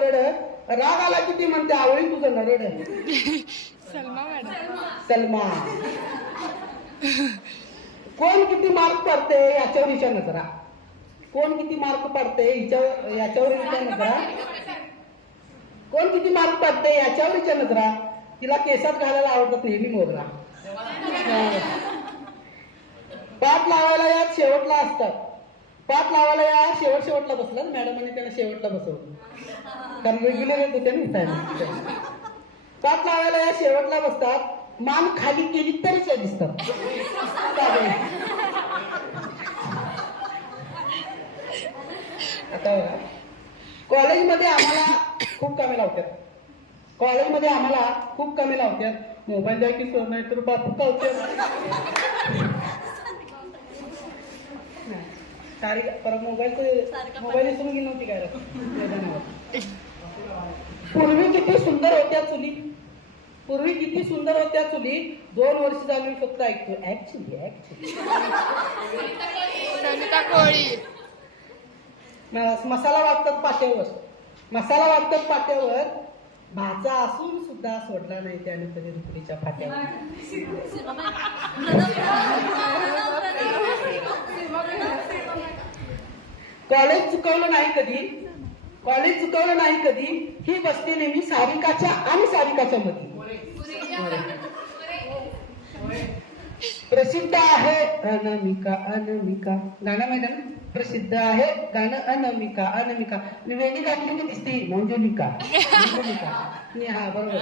नरड, राग आला की ती म्हणते आवळी तुझं नरड. सलमा मॅडम. सलमा. कोण किती मार्क पडते याच्यावर विचार न करा. कोण किती मार्क पडते याच्यावर विचार न करा. कोण किती मार्क पडते याच्यावर विचार न करा. तिला केसात घालायला आवडतात नेहमी मोगरा. पाठ लावायला या शेवटला असतात. पाठ लावायला या शेवटला बसलं. मॅडमांनी त्यांना शेवटला बसवलं कारण रेग्युलर येत होते ना. पाठ लावायला या शेवटला बसतात. मान खाली केली तरीच दिसतात. आता कॉलेजमध्ये आम्हाला खूप कामे लावतात. कॉलेजमध्ये आम्हाला खूप कामे लावतात. मोबाईल द्या की सर नाही तर बापू कावतात. सारी परत मोबाईल विसरून गेली नव्हती काय. पूर्वी किती सुंदर होत्या चुली. पूर्वी किती सुंदर होत्या चुली. 2 वर्ष झाली फक्त ऐकतो ऍक्च्युली. सविता कोळी. मसाला वाटतात पाट्यावर. मसाला वाटतात पाट्यावर. भाचा असून सुद्धा सोडला नाही त्याने तरी रुपडीच्या फाट्यावर. कॉलेज चुकवलं नाही कधी. कॉलेज चुकवलं नाही कधी. ही बसते नेहमी सारिकाच्या आणि सारिकाच्या मध्ये. प्रसिद्ध आहे अनामिका. अनामिका गाणं माहिती ना. प्रसिद्ध आहे गाणं अनामिका. अनामिका वेणी घातली की दिसते मंजुलिका. हा बरोबर.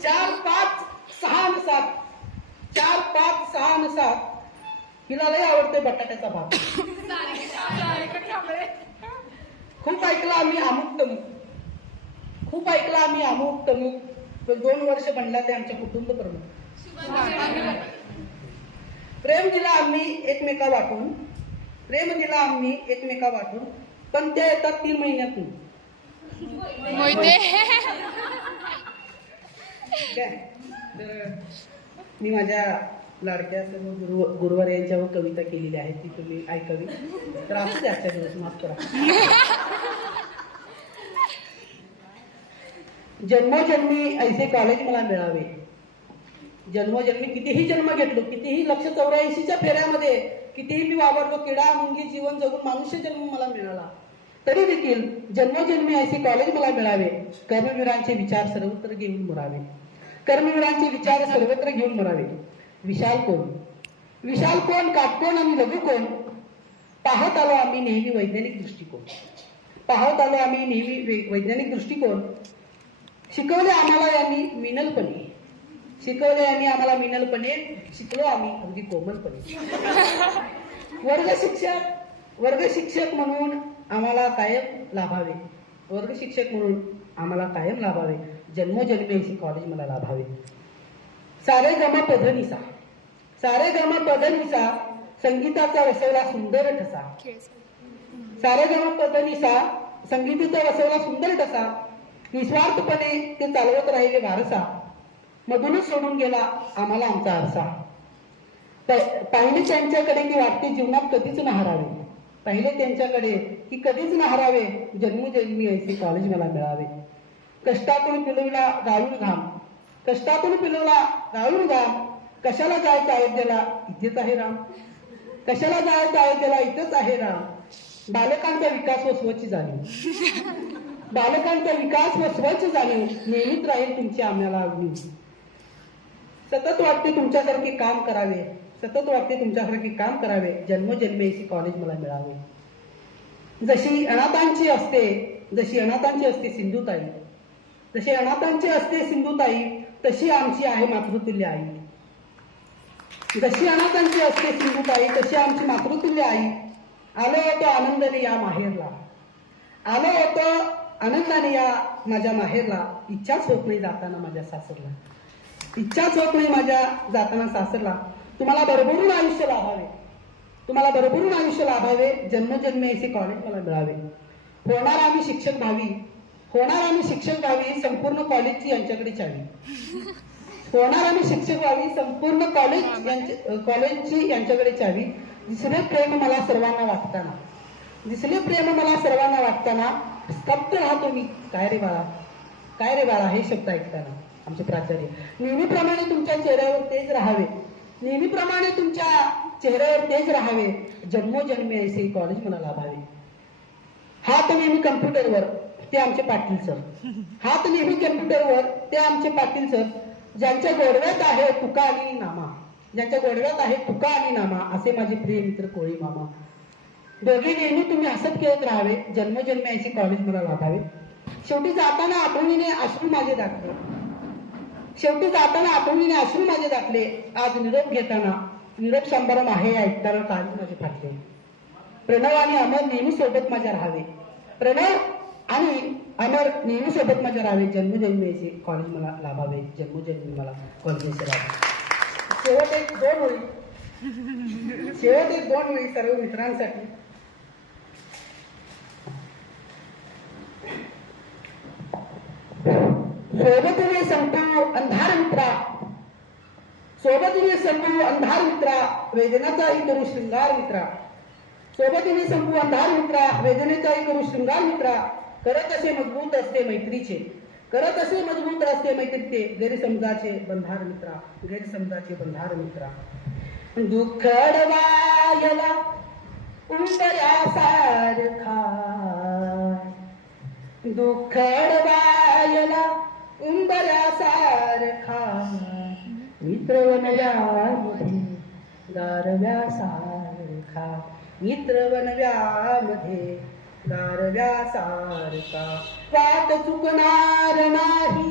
4, 5, 6 आणि 7. 4, 5, 6 आणि 7. हिला लय आवडते बटाट्याचा भात. खूप ऐकलं आम्ही अमुक तमुक. खूप ऐकलं आम्ही अमुक तमुक. 2 वर्ष बनला ते आमच्या कुटुंब प्रमुख. प्रेम दिला आम्ही एकमेका वाटून. प्रेम दिला आम्ही एकमेका वाटून. पण त्या येतात 3 महिन्यातून. मी माझ्या लाडक्या सर्व गुरुवार यांच्यावर कविता केलेली आहे. ती तुम्ही ऐकावी. तर असं द्या आजच्या दिवस माफ करा. जन्मोजन्मी ऐसे कॉलेज मला मिळावे. जन्मोजन्मी कितीही जन्म घेतलो, कितीही 184च्या फेऱ्यामध्ये कितीही मी वावरलो, किडा मुंगी जीवन जगून मनुष्य जन्म मला मिळाला, तरी देखील जन्मोजन्मी ऐसे कॉलेज मला मिळावे. कर्मवीरांचे विचार सर्वत्र घेऊन मुरावे. कर्मवीरांचे विचार सर्वत्र घेऊन मुरावे. विशाल कोण. विशाल कोण, काटकोण आणि लघु कोण. पाहत आलो आम्ही नेहमी वैज्ञानिक दृष्टिकोन. पाहत आलो आम्ही नेहमी वैज्ञानिक दृष्टिकोन. शिकवले आम्हाला यांनी मिनलपणे. शिकवले यांनी आम्हाला मिनलपणे. शिकलो आम्ही अगदी कोमलपणे. वर्ग शिक्षक म्हणून आम्हाला कायम लाभावे. वर्ग शिक्षक म्हणून आम्हाला कायम लाभावे. जन्मोजन्मी ऐसे कॉलेज मला लाभावे. सारे गम पधनिसा. सारे गम पधनिसा संगीताचा वसवला सुंदर ठसा. सारे गम पधनिसा संगीताचा वसवला सुंदर ठसा. निस्वार्थपणे ते चालवत राहिले वारसा. मधूनच सोडून गेला आम्हाला आमचा आरसा. पाहिले त्यांच्याकडे की वाटते जीवनात कधीच न हरावे. पाहिले त्यांच्याकडे की कधीच न हरावे. जन्मोजन्मी ऐसे कॉलेज मला मिळावे. कष्टातून पिलवला गाळून घाम. कष्टातून पिलवला गाळून घाम. कशाला जायचं अयोध्येला इथेच आहे राम. कशाला जायचं अयोध्येला इथेच आहे राम. बालकांचा विकास व स्वच्छ जाणीव. बालकांचा विकास व स्वच्छ जाणीव नेहमीच राहील तुमची आम्हाला आवडी. सतत वाटते तुमच्यासारखे काम करावे. सतत वाटते तुमच्यासारखे काम करावे. जन्मोजन्मी ऐसे कॉलेज मला मिळावे. जशी अनाथांची असते सिंधुताई. जशी अनाथांची असते सिंधुताई, तशी आमची आहे मातृतुल्य आई. जशी अनाथांची असते सिंधुताई, तशी आमची मातृतुल्य आई. आलो होतो आनंदाने या माहेरला. आलो होतो आनंदाने या माझ्या माहेरला. इच्छाच होत नाही जाताना माझ्या सासरला. इच्छाच होत नाही माझ्या जाताना सासरला. तुम्हाला भरभरून आयुष्य लाभावे. तुम्हाला भरभरून आयुष्य लाभावे. जन्मजन्मी ऐसे कॉलेज मला मिळावे. होणार आम्ही शिक्षक भावी. होणार आम्ही शिक्षक व्हावी. संपूर्ण कॉलेजची यांच्याकडे चावी. होणार आम्ही शिक्षक व्हावी. संपूर्ण कॉलेजची यांच्याकडे चावी. दुसरे प्रेम मला सर्वांना वाटताना. दिसले प्रेम मला सर्वांना वाटताना स्तब्ध राहतो मी. काय रे बाळा, काय रे बाळा, हे शब्द ऐकताना आमचे प्राचार्य. नेहमीप्रमाणे तुमच्या चेहऱ्यावर तेज राहावे, नेहमीप्रमाणे तुमच्या चेहऱ्यावर तेज राहावे, जन्मोजन्मी ऐसे कॉलेज मला लाभावे. हात नेहमी कम्प्युटरवर, ते आमचे पाटील सर. हात नेहमी कम्प्युटरवर, ते आमचे पाटील सर. ज्यांच्या गोडव्यात आहे तुका आणि नामा, ज्यांच्या गोडव्यात आहे तुका आणि नामा, असे माझे प्रिय मित्र कोळी मामा. दोघे नेहमी तुम्ही हसत खेळत राहावे, जन्मजन्मी ऐसे कॉलेज मला लाभावे. शेवटी जाताना आठवणीने अश्रू माझे दाखले, शेवटी जाताना आठवणीने अश्रू माझे दाखले. आज निरोप घेताना निरोप संभारम आहे ऐकताना काळजी माझे फाटले. प्रणव आणि अमर नेहमी सोबत माझ्या राहावे, प्रणव आणि अमर नेहमी सोबत माझ्या राहावे, जन्मजन्मी ऐसे कॉलेज मला लाभावे, जन्मजन्मी मला कॉलेज लाभावे. शेवट एक दोन ओळी, शेवट एक दोन ओळी सर्व मित्रांसाठी. सोबतीने संपू अंधार मित्रा, सोबतीने संपू अंधार मित्रा, वेदनाचाही करू शृंगार मित्रा. सोबतीने संपू अंधार मित्रा, वेदनेचाही करू शृंगार मित्रा. करत असे मजबूत असते मैत्रीचे, करत असे मजबूत असते मैत्रीचे, गैरसमजाचे बंधार मित्रा, गैरसमजाचे बंधार मित्रा. दुःख अडवायला उंबऱ्यासारखा, दुःख अडवायला उंबऱ्यासारखा, मित्रवनव्यामध्ये गारव्यासारखा, मित्रवनव्यामध्ये गारव्यासारखा. वाट चुकणार नाही